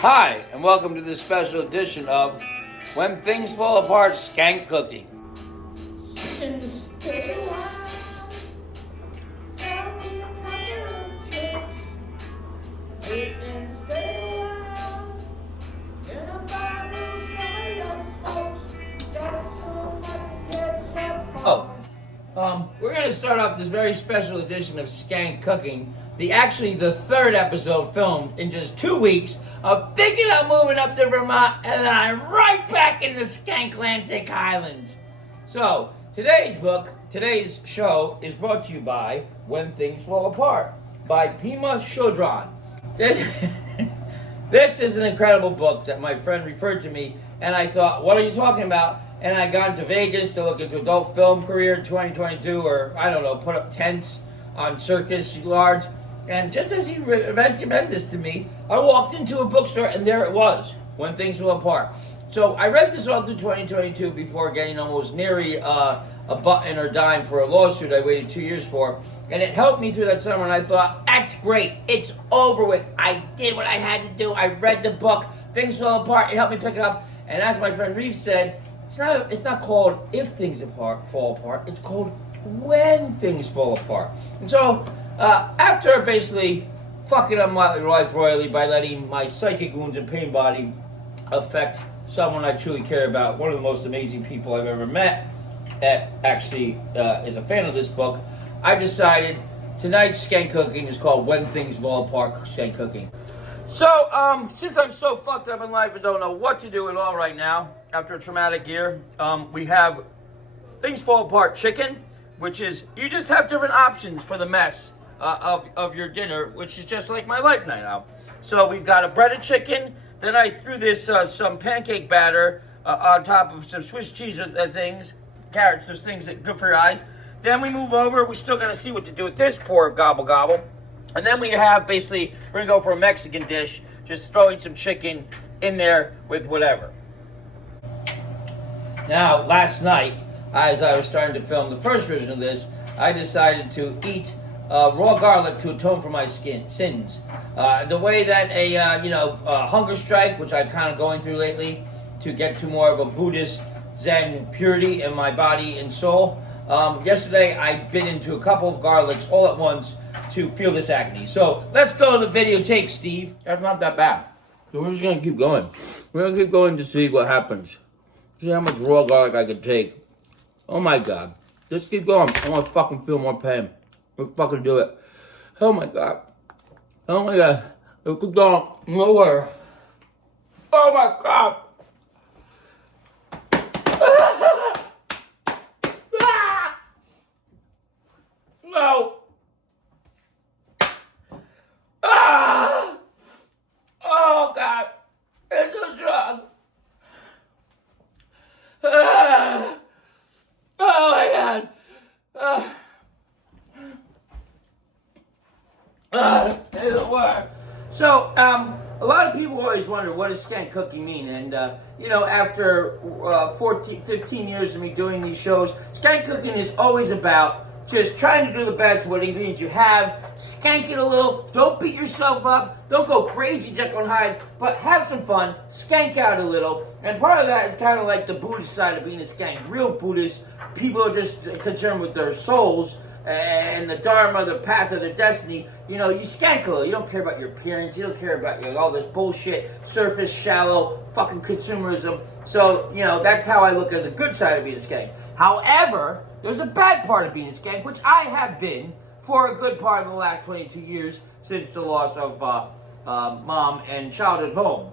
Hi, and welcome to this special edition of When Things Fall Apart, Skank Cooking. We're going to start off this very special edition of Skank Cooking, the third episode filmed in just 2 weeks of thinking of moving up to Vermont, and then I'm right back in the Skanklantic Highlands. So, today's show is brought to you by When Things Fall Apart by Pima Chodron. This is an incredible book that my friend referred to me, and I thought, what are you talking about? And I got to Vegas to look into adult film career in 2022, or I don't know, put up tents on circus yards. And just as he recommended this to me, I walked into a bookstore and there it was, When Things Fall Apart. So I read this all through 2022 before getting almost nearly a button or dime for a lawsuit I waited 2 years for. And it helped me through that summer, and I thought, that's great, it's over with. I did what I had to do, I read the book, Things Fall Apart, it helped me pick it up. And as my friend Reeve said, it's not called If Things Fall Apart, it's called When Things Fall Apart. And so, after basically fucking up my life royally by letting my psychic wounds and pain body affect someone I truly care about, one of the most amazing people I've ever met, that actually is a fan of this book, I decided tonight's Skank Cooking is called When Things Fall Apart, Skank Cooking. So, since I'm so fucked up in life and don't know what to do at all right now, after a traumatic year, we have Things Fall Apart chicken, which is, you just have different options for the mess of your dinner, which is just like my life now. So we've got a breaded chicken, then I threw this some pancake batter on top of some Swiss cheese things, carrots, those things that are good for your eyes. Then we move over, we're still gonna see what to do with this poor gobble gobble. And then we have basically, we're gonna go for a Mexican dish, just throwing some chicken in there with whatever. Now, last night, as I was starting to film the first version of this, I decided to eat raw garlic to atone for my sins. The way that a hunger strike, which I'm kind of going through lately, to get to more of a Buddhist Zen purity in my body and soul. Yesterday, I bit into a couple of garlics all at once to feel this agony. So let's go to the videotape, Steve. That's not that bad. So we're just gonna keep going. We're gonna keep going to see what happens. See how much raw garlic I can take. Oh my God. Just keep going. I wanna fucking feel more pain. Let's fucking do it. Oh my God. Oh my God. Let's keep going. Nowhere. Oh my God. No. Oh God. It's so strong. Oh my God. It doesn't work. So, a lot of people always wonder, what does Skank Cooking mean? And, after 15 years of me doing these shows, Skank Cooking is always about just trying to do the best with what ingredients you have, skank it a little, don't beat yourself up, don't go crazy Jekyll and Hyde, but have some fun, skank out a little. And part of that is kind of like the Buddhist side of being a skank. Real Buddhists, people are just concerned with their souls and the dharma, the path of their destiny. You skank a little. You don't care about your appearance. You don't care about all this bullshit, surface, shallow, fucking consumerism. So, that's how I look at the good side of being a skank. However, there's a bad part of being a skank, which I have been for a good part of the last 22 years since the loss of mom and childhood home.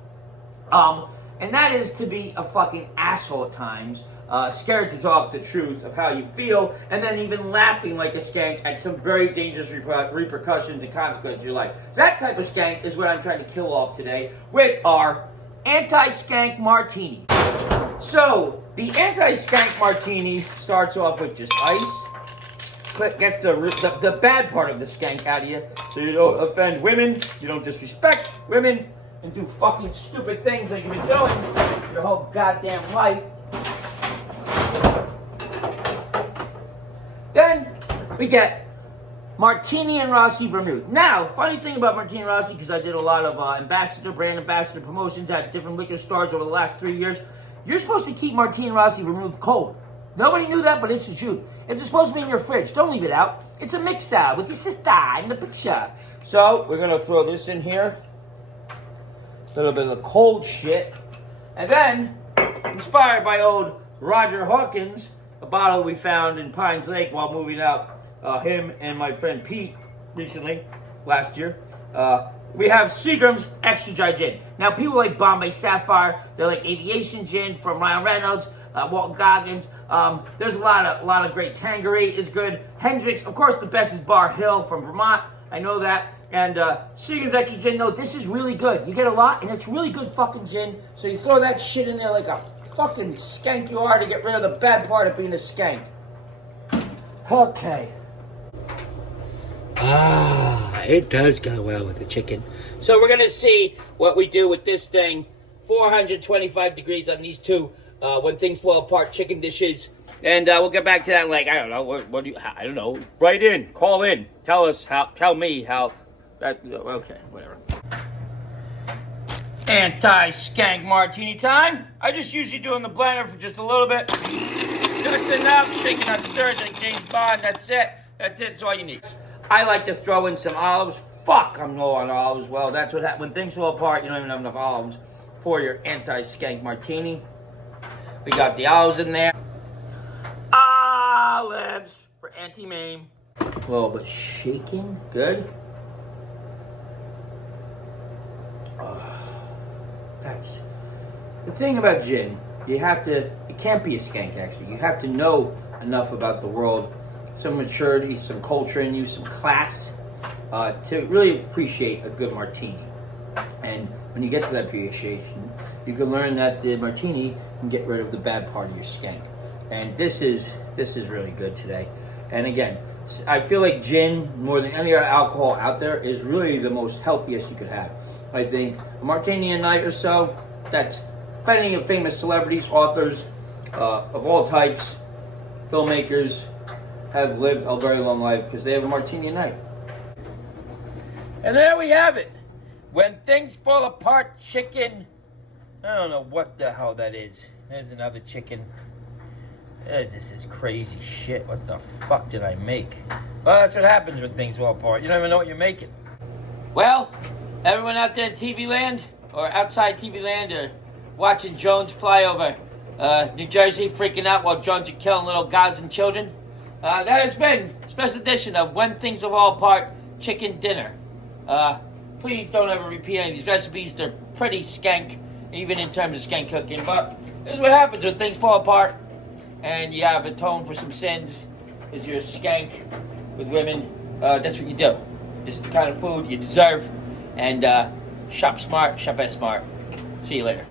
And that is to be a fucking asshole at times, scared to talk the truth of how you feel, and then even laughing like a skank at some very dangerous repercussions and consequences of your life. That type of skank is what I'm trying to kill off today with our anti-skank martini. So, the anti-skank martini starts off with just ice, gets the bad part of the skank out of you, so you don't offend women, you don't disrespect women, and do fucking stupid things like you've been doing your whole goddamn life. Then we get Martini and Rossi Vermouth. Now, funny thing about Martini and Rossi, because I did a lot of brand ambassador promotions at different liquor stores over the last 3 years, you're supposed to keep Martini and Rossi Vermouth cold. Nobody knew that, but it's the truth. It's supposed to be in your fridge. Don't leave it out. It's a mix-up with your sister in the picture. So, we're going to throw this in here. A little bit of the cold shit. And then, inspired by old Roger Hawkins, a bottle we found in Pines Lake while moving out, him and my friend Pete recently, last year. We have Seagram's Extra Dry Gin. Now, people like Bombay Sapphire, they're like Aviation Gin from Ryan Reynolds, Walton Goggins. There's a lot of great. Tanqueray is good. Hendrix, of course, the best is Bar Hill from Vermont. I know that. And Seagram's Extra Gin, no, this is really good. You get a lot, and it's really good fucking gin. So you throw that shit in there like a fucking skank you are to get rid of the bad part of being a skank. Okay. It does go well with the chicken. So we're going to see what we do with this thing. 425 degrees on these two when things fall apart chicken dishes. And we'll get back to that like, I don't know. What do you, I don't know. Write in. Call in. Tell me how. Okay, whatever. Anti-skank martini time. I just usually do in the blender for just a little bit. Just enough. Shaking on stirring like James Bond. That's it. That's all you need. I like to throw in some olives. Fuck, I'm low on olives. Well, that's what happens. When things fall apart, you don't even have enough olives for your anti-skank martini. We got the olives in there. Olives for anti-mame. A little bit shaking. Good. That's the thing about gin. You have to, it can't be a skank actually. You have to know enough about the world, some maturity, some culture in you, some class, to really appreciate a good martini. And when you get to that appreciation, you can learn that the martini can get rid of the bad part of your skank. And this is really good today. And again, I feel like gin, more than any other alcohol out there, is really the most healthiest you could have. I think a martini a night or so, that's plenty of famous celebrities, authors of all types, filmmakers, have lived a very long life because they have a martini a night. And there we have it. When things fall apart, chicken. I don't know what the hell that is. There's another chicken. This is crazy shit. What the fuck did I make? Well, that's what happens when things fall apart. You don't even know what you're making. Well, everyone out there in TV land, or outside TV land, or watching drones fly over New Jersey, freaking out while drones are killing little Gazan children. That has been a special edition of When Things Fall Apart Chicken Dinner. Please don't ever repeat any of these recipes. They're pretty skank, even in terms of skank cooking. But this is what happens when things fall apart and you have atoned for some sins because you're a skank with women. That's what you do. This is the kind of food you deserve. And shop smart, shop as smart. See you later.